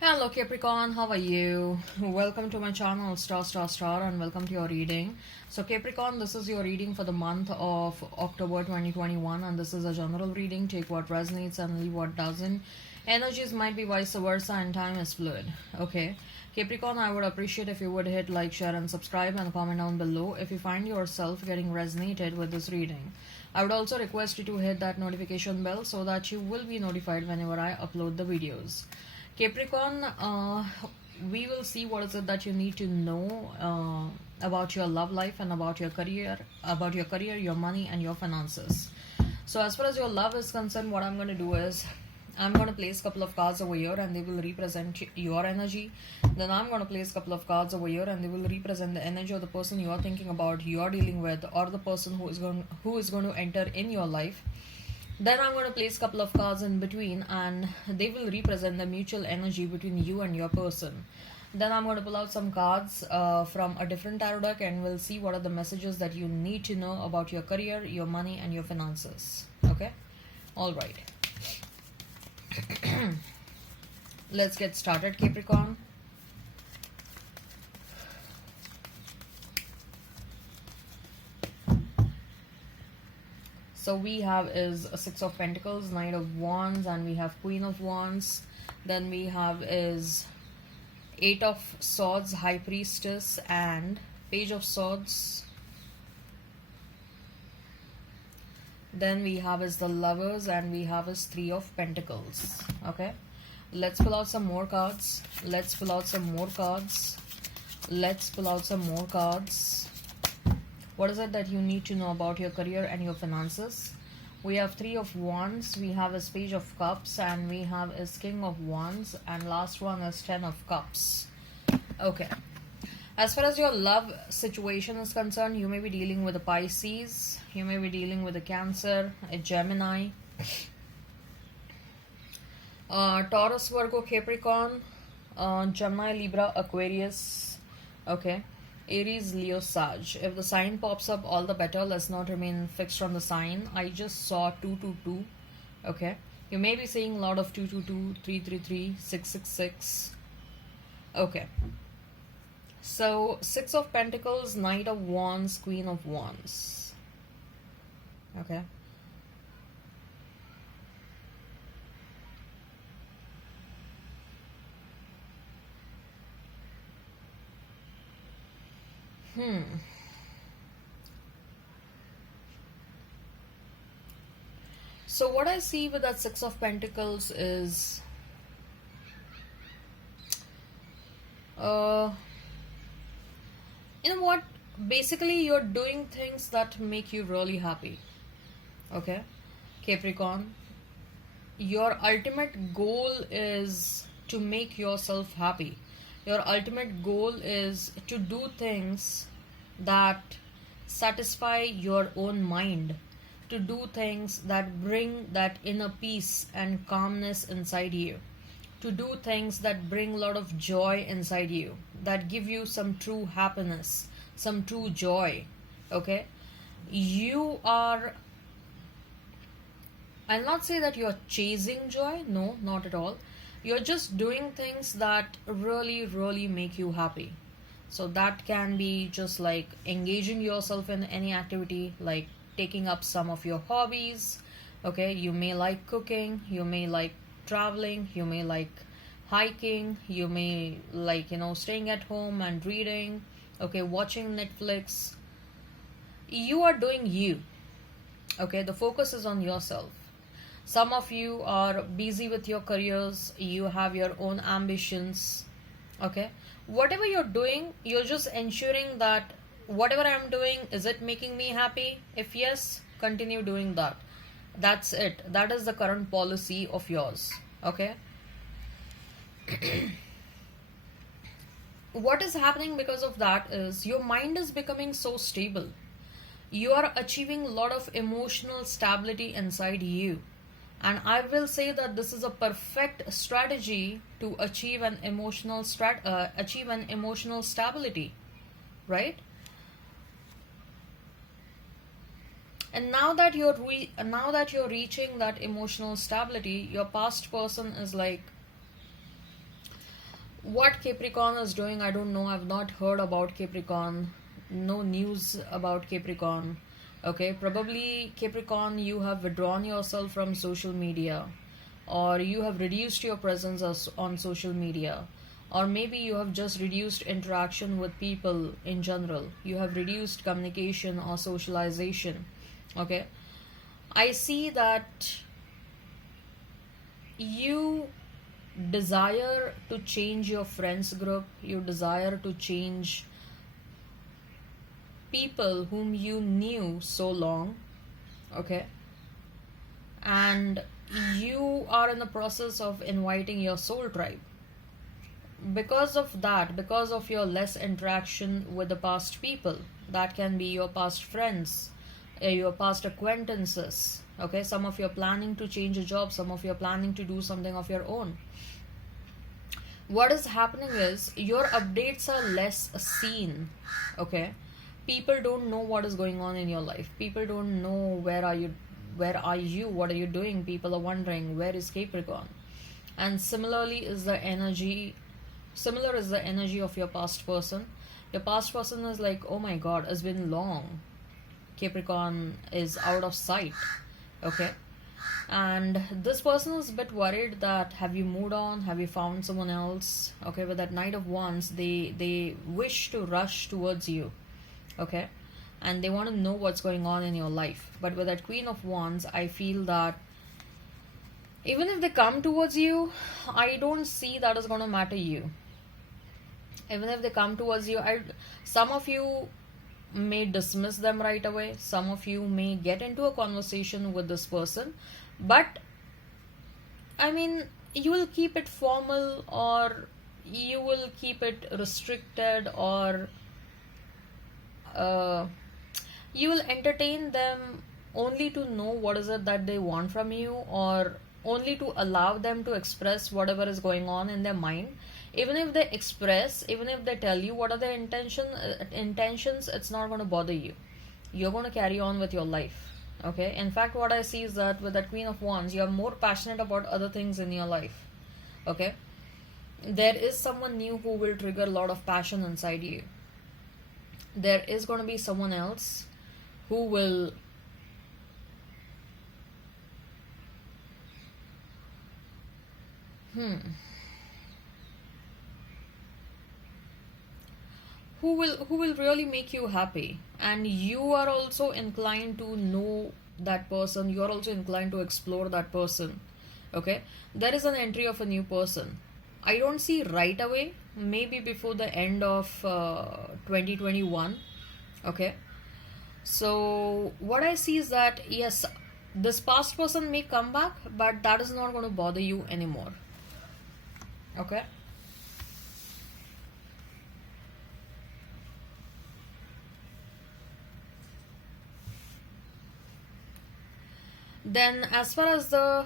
Hello Capricorn, how are you? Welcome to my channel Star, and welcome to your reading. So Capricorn, this is your reading for the month of October 2021, and this is a general reading. Take what resonates and leave what doesn't. Energies might be vice versa and time is fluid. Okay. Capricorn, I would appreciate if you would hit like, share and subscribe and comment down below if you find yourself getting resonated with this reading. I would also request you to hit that notification bell so that you will be notified whenever I upload the videos. Capricorn, we will see what is it that you need to know about your love life and about your career, your money, and your finances. So, as far as your love is concerned, what I'm going to do is I'm going to place a couple of cards over here and they will represent your energy. Then I'm going to place a couple of cards over here and they will represent the energy of the person you are thinking about, you are dealing with, or the person who is going to enter in your life. Then I'm going to place a couple of cards in between and they will represent the mutual energy between you and your person. Then I'm going to pull out some cards from a different tarot deck and we'll see what are the messages that you need to know about your career, your money, and your finances. Okay? Alright. Let's get started, Capricorn. So we have is a Six of Pentacles, Knight of Wands, and we have Queen of Wands. Then we have is Eight of Swords, High Priestess, and Page of Swords. Then we have is the Lovers, and we have is Three of Pentacles. Okay, let's pull out some more cards. Let's pull out some more cards. Let's pull out some more cards. What is it that you need to know about your career and your finances? We have Three of Wands, we have a Page of Cups, and we have a King of Wands, and last one is Ten of Cups. Okay. As far as your love situation is concerned, you may be dealing with a Pisces, you may be dealing with a Cancer, a Gemini, Taurus, Virgo, Capricorn, Gemini, Libra, Aquarius. Okay. Aries, Leo, Sag. If the sign pops up, all the better. Let's not remain fixed on the sign. I just saw 222. Okay. You may be seeing a lot of 222, 333, 666. Okay. So, Six of Pentacles, Knight of Wands, Queen of Wands. Okay. So what I see with that Six of Pentacles is you know what, basically you're doing things that make you really happy. Okay, Capricorn, your ultimate goal is to make yourself happy. Your ultimate goal is to do things that satisfy your own mind, to do things that bring that inner peace and calmness inside you, to do things that bring a lot of joy inside you, that give you some true happiness, some true joy. Okay, you are, I'll not say that you're chasing joy, no, not at all. You're just doing things that really make you happy. So that can be just like engaging yourself in any activity, like taking up some of your hobbies. Okay, you may like cooking, you may like traveling, you may like hiking, you may like, staying at home and reading, okay, watching Netflix. You are doing you. Okay, the focus is on yourself. Some of you are busy with your careers, you have your own ambitions. Okay, whatever you're doing, you're just ensuring that whatever I'm doing, is it making me happy? If yes, continue doing that. That's it. That is the current policy of yours. Okay. What is happening because of that is your mind is becoming so stable. You are achieving a lot of emotional stability inside you. And I will say that this is a perfect strategy to achieve an emotional stability, right? And now that you're reaching that emotional stability, your past person is like What Capricorn is doing, I don't know. I've not heard about Capricorn. No news about Capricorn. Okay, probably Capricorn, you have withdrawn yourself from social media, or you have reduced your presence on social media, or maybe you have just reduced interaction with people in general. You have reduced communication or socialization. Okay, I see that you desire to change your friends group, you desire to change people whom you knew so long. Okay, and you are in the process of inviting your soul tribe. Because of that, because of your less interaction with the past people, that can be your past friends, your past acquaintances. Okay, some of you are planning to change a job, some of you are planning to do something of your own. What is happening is your updates are less seen. Okay, people don't know what is going on in your life. People don't know where are you, what are you doing. People are wondering, where is Capricorn? And similar is the energy of your past person. Your past person is like, oh my god, it's been long. Capricorn is out of sight. Okay, and this person is a bit worried that have you moved on, have you found someone else. Okay, with that Knight of Wands, they wish to rush towards you. Okay, and they want to know what's going on in your life. But with that Queen of Wands, I feel that even if they come towards you, I don't see that is going to matter you. Even if they come towards you, some of you may dismiss them right away. Some of you may get into a conversation with this person, but I mean, you will keep it formal, or you will keep it restricted, or uh, you will entertain them only to know what is it that they want from you, or only to allow them to express whatever is going on in their mind. Even if they express, even if they tell you what are their intentions, it's not going to bother you. You're going to carry on with your life. Okay, in fact, what I see is that with that Queen of Wands, you are more passionate about other things in your life. Okay, there is someone new who will trigger a lot of passion inside you. There is going to be someone else who will who will really make you happy, and you are also inclined to know that person. You are also inclined to explore that person. Okay, there is an entry of a new person. I don't see right away, maybe before the end of 2021. Okay, so what I see is that yes, this past person may come back, but that is not going to bother you anymore. Okay, then as far as the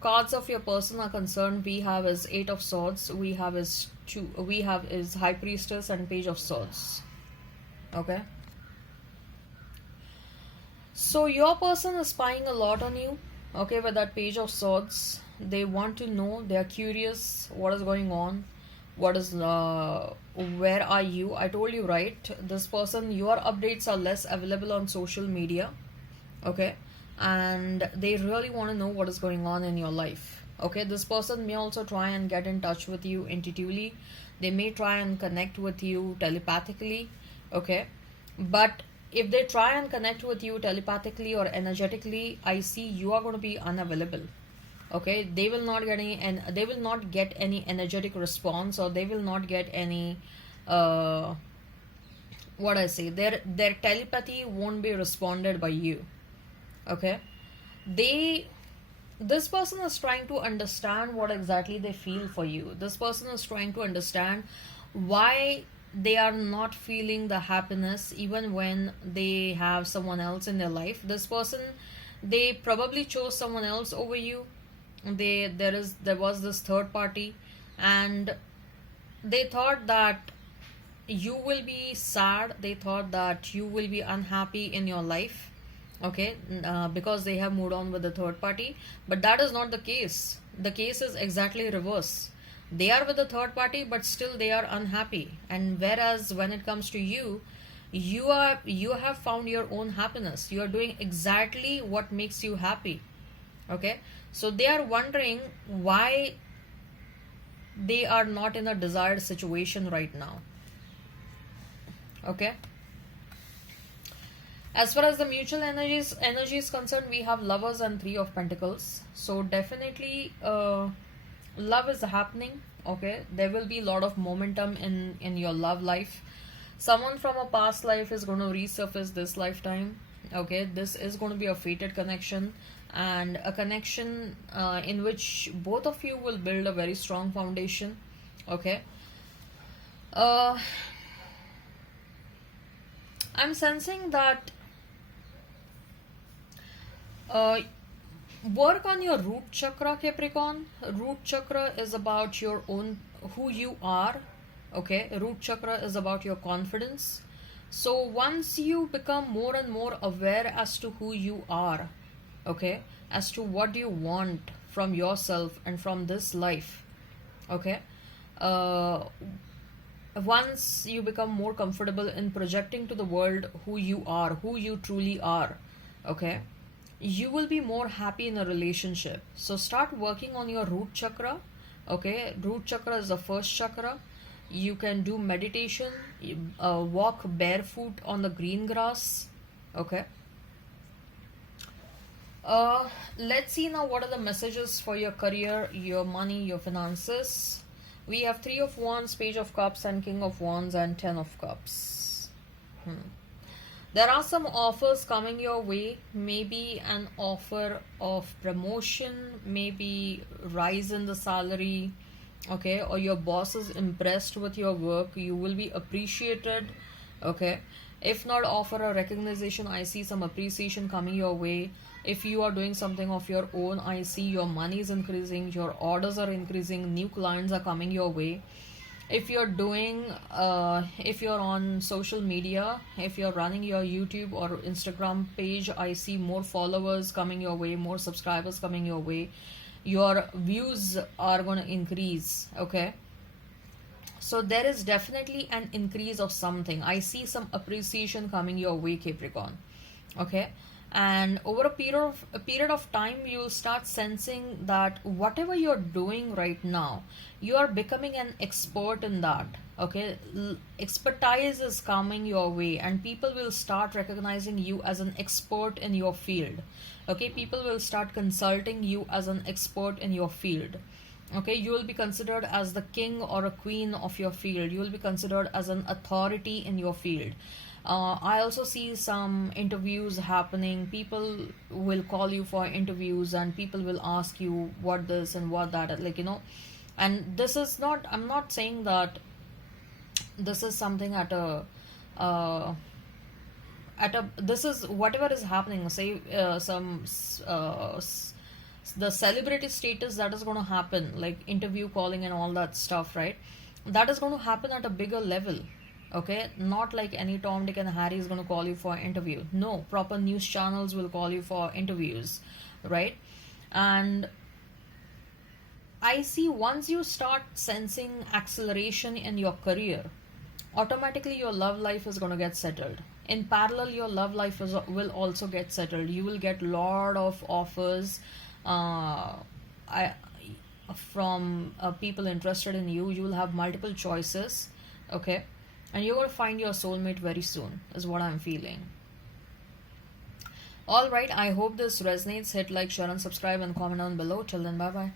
cards of your person are concerned, we have is Eight of Swords, we have is High Priestess and Page of Swords. Okay, so your person is spying a lot on you. Okay, with that Page of Swords, they want to know, they are curious what is going on, what is where are you. I told you, right, this person, your updates are less available on social media. Okay, and they really want to know what is going on in your life. Okay, this person may also try and get in touch with you intuitively. They may try and connect with you telepathically. Okay, but if they try and connect with you telepathically or energetically, I see you are going to be unavailable. Okay, they will not get any, and they will not get any energetic response, or they will not get any uh what I say, their telepathy won't be responded by you. Okay, they this person is trying to understand what exactly they feel for you. This person is trying to understand why they are not feeling the happiness even when they have someone else in their life. This person, they probably chose someone else over you. There was this third party, and they thought that you will be sad, they thought that you will be unhappy in your life. Okay, because they have moved on with the third party, but that is not the case. The case is exactly reverse. They are with the third party, but still they are unhappy. And whereas when it comes to you, you have found your own happiness. You are doing exactly what makes you happy. Okay, so they are wondering why they are not in a desired situation right now. Okay, as far as the mutual energy is concerned, we have Lovers and Three of Pentacles. So definitely love is happening. Okay, there will be a lot of momentum in your love life. Someone from a past life is going to resurface this lifetime. Okay, this is going to be a fated connection, and a connection in which both of you will build a very strong foundation. Okay, I'm sensing that work on your root chakra, Capricorn. Root chakra is about your own, who you are. Okay, root chakra is about your confidence. So once you become more and more aware as to who you are, okay, as to what you want from yourself and from this life, okay, once you become more comfortable in projecting to the world who you are, who you truly are, okay, you will be more happy in a relationship. So start working on your root chakra. Okay, root chakra is the first chakra. You can do meditation, walk barefoot on the green grass. Okay, let's see now what are the messages for your career, your money, your finances. We have Three of Wands, Page of Cups, and King of Wands, and Ten of Cups. There are some offers coming your way. Maybe an offer of promotion, maybe rise in the salary, okay, or your boss is impressed with your work. You will be appreciated. Okay, if not offer a recognition, I see some appreciation coming your way. If you are doing something of your own, I see your money is increasing, your orders are increasing, new clients are coming your way. If you're doing if you're on social media, if you're running your YouTube or Instagram page, I see more followers coming your way, more subscribers coming your way. Your views are going to increase. Okay, so there is definitely an increase of something. I see some appreciation coming your way, Capricorn. Okay, and over a period of time, you'll start sensing that whatever you're doing right now, you are becoming an expert in that. Okay, expertise is coming your way, and people will start recognizing you as an expert in your field. Okay, people will start consulting you as an expert in your field. Okay, you will be considered as the king or a queen of your field. You will be considered as an authority in your field. I also see some interviews happening. People will call you for interviews, and people will ask you what this and what that, like, you know. And this is not, I'm not saying that this is something at a this is whatever is happening. Say the celebrity status that is going to happen, like interview calling and all that stuff, right? That is going to happen at a bigger level. Okay, not like any Tom, Dick, and Harry is going to call you for an interview. No, proper news channels will call you for interviews, right? And I see once you start sensing acceleration in your career, automatically your love life is going to get settled. In parallel, your love life will also get settled. You will get lot of offers from people interested in you. You will have multiple choices. Okay, and you're going to find your soulmate very soon, is what I'm feeling. Alright, I hope this resonates. Hit like, share, and subscribe, and comment down below. Till then, bye bye.